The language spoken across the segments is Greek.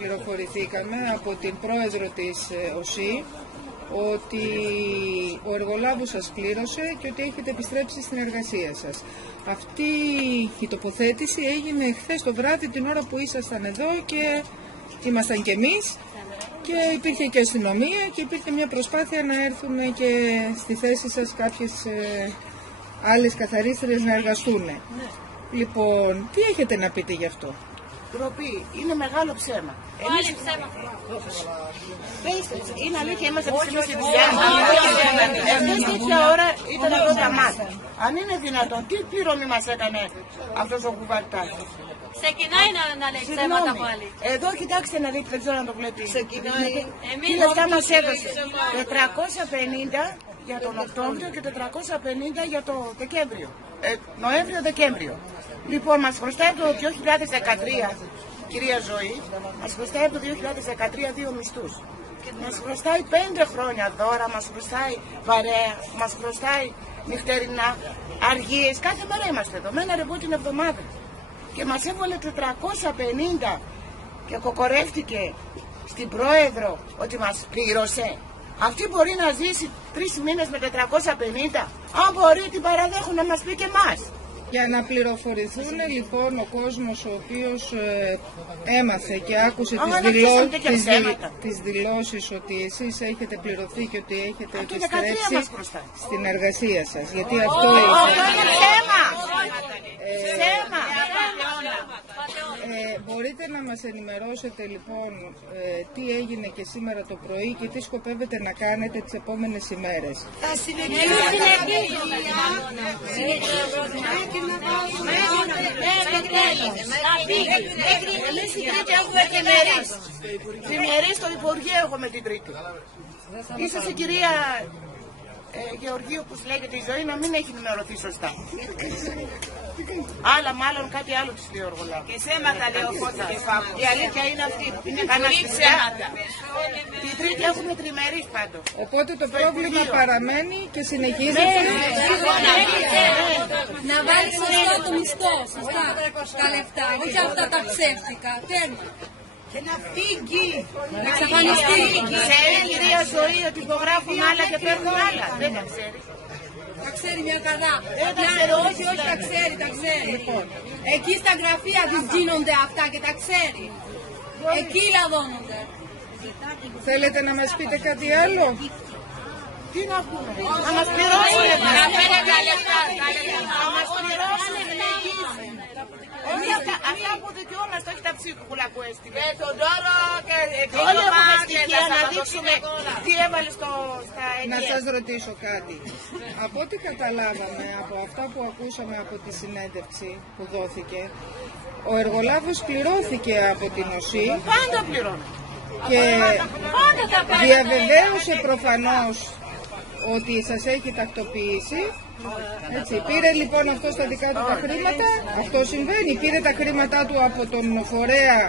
πληροφορηθήκαμε από την πρόεδρο της ΟΣΥ ότι ο εργολάβος σας πλήρωσε και ότι έχετε επιστρέψει στην εργασία σας. Αυτή η τοποθέτηση έγινε χθες το βράδυ την ώρα που ήσασταν εδώ και ήμασταν κι εμείς και υπήρχε και αστυνομία και υπήρχε μια προσπάθεια να έρθουν και στη θέση σας κάποιες άλλες καθαρίστρες να εργαστούν. Ναι. Λοιπόν, τι έχετε να πείτε γι' αυτό? Ντροπή, είναι μεγάλο ψέμα. Πάλι ψέμα. Είναι αλήθεια, είμαστε εμείς στη δουλειά. Εμείς τέτοια ώρα ήταν εδώ τα μάτια. Αν είναι δυνατόν, τι πληρωμή μας έκανε αυτός ο κουβαρτάς? Ξεκινάει να λέει ψέματα πάλι. Εδώ κοιτάξτε να δείτε, δεν ξέρω να το βλέπει. Ξεκινάει. Τι λεφτά μας έδωσε? 450 για τον Οκτώβριο και 450 για το Δεκέμβριο. Νοέμβριο-Δεκέμβριο. Λοιπόν, μας χρωστάει το 2013, κυρία Ζωή, μας χρωστάει το 2013 δύο μισθούς. Μας χρωστάει 5 χρόνια δώρα, μας χρωστάει βαρέα, μας χρωστάει νυχτερινά, αργίες. Κάθε μέρα είμαστε εδώ, με ένα ρεπό την εβδομάδα. Και μας έβολε 450 και κοκορεύτηκε στην πρόεδρο ότι μας πλήρωσε. Αυτή μπορεί να ζήσει 3 μήνες με 450. Αν μπορεί την παραδέχουν να μας πει και εμάς. Για να πληροφορηθούν λοιπόν ο κόσμος ο οποίος έμαθε και άκουσε τις δηλώσεις ότι εσείς έχετε πληρωθεί και ότι έχετε επιστρέψει στην εργασία σας. Γιατί αυτό είναι ψέμα! Μπορείτε να μας ενημερώσετε λοιπόν τι έγινε και σήμερα το πρωί και τι σκοπεύετε να κάνετε τις επόμενες ημέρες? Θα συνεχίσουμε. Εμείς η Τρίτη έχουμε τριμερείς. Τριμερείς στο Υπουργείο έχουμε την Τρίτη. Ίσως η κυρία Γεωργίου που λέγεται η Ζωή να μην έχει ενημερωθεί σωστά. Άλλα μάλλον κάτι άλλο της λέει ο εργολάβος. Και σέματα λέει ο Φώτης και Φάπου. Η αλήθεια είναι αυτή. Είναι κανένα ψέματα. Την Τρίτη έχουμε τριμερείς πάντως. Οπότε το πρόβλημα παραμένει και συνεχίζεται. Να βάλει σωστά το μισθό, σωστά τα λεφτά, όχι αυτά τα ψεύτικα. Τέρμα. Και να φύγει. Να εξαφανιστεί. Ξέρει η κυρία Ζωή ότι υπογράφουν άλλα και παίρνουν άλλα? Δεν τα ξέρει. Τα ξέρει μια καλά. Όχι, τα ξέρει, τα ξέρει. Λοιπόν, εκεί στα γραφεία της γίνονται αυτά και τα ξέρει. Εκεί λαδώνονται. Θέλετε να μας πείτε κάτι άλλο? Τι να πούμε? Να μας πληρώσουν. Να φέρε τα λεφτά. Να μας πληρώσουν. Αυτά που δικαιούμαστε, όχι τα ψίχουλα που έστειλε. Με τον τόρο και όλοι έχουμε στοιχεία να δείξουμε τι έβαλε στα ενιαία. Να σας ρωτήσω κάτι. Από ό,τι καταλάβαμε, από αυτά που ακούσαμε από τη συνέντευξη που δόθηκε, ο εργολάβος πληρώθηκε από την ΟΣΥ. Πάντα πληρώνει. Και διαβεβαίωσε προφανώς ότι σας έχει τακτοποιήσει. Έτσι, πήρε λοιπόν αυτό στα δικά του τα χρήματα, αυτό συμβαίνει, πήρε τα χρήματά του από τον φορέα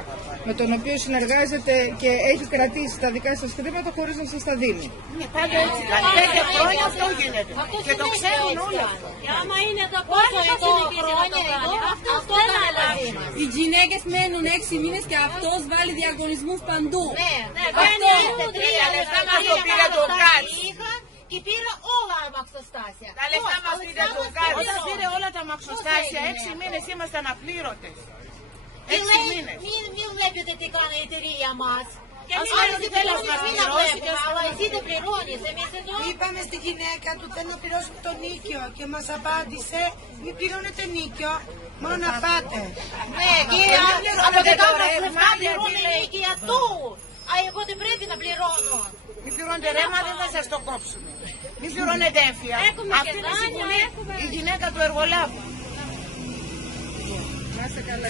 με τον οποίο συνεργάζεται και έχει κρατήσει τα δικά σας χρήματα χωρίς να σας τα δίνει. Ναι, πάντα έτσι, 5 χρόνια αυτό γίνεται και το ξέρουν όλα. Άμα είναι το πόσο χρόνια εδώ, αυτό είναι δηλαδή. Οι γυναίκες μένουν 6 μήνες και αυτός βάλει διαγωνισμούς παντού. Ναι, αυτό 3 λεπτά μας το πήρε το Κάτς. Και πήρε όλα τα μαξοστάσια. Τα λεφτά μας πήρε το Κάτς. Όταν πήρε όλα τα μαξοστάσια, 6 μήνες ήμασταν απλήρωτες. 6 μήνες. Μην βλέπετε τι κάνει η εταιρεία μας. Άλλοι θέλουν να πληρώσει. Αλλά εσύ δεν πληρώνεις, εμείς εδώ. Είπαμε στη γυναίκα του θέλω να πληρώσουμε το νίκιο και μας απάντησε μην πληρώνετε νίκιο, μόνο να πάτε. Ναι, και από τα τώρα λεφτά πληρώνει η νίκια του. Εγώ δεν πρέπει να πληρώνω. Μην πληρώνετε ρέμα, δεν θα σας το κόψουμε. Μην πληρώνετε έμφυα. Αυτή είναι η συμβουλή η γυναίκα του εργολάβου. Να είστε καλά.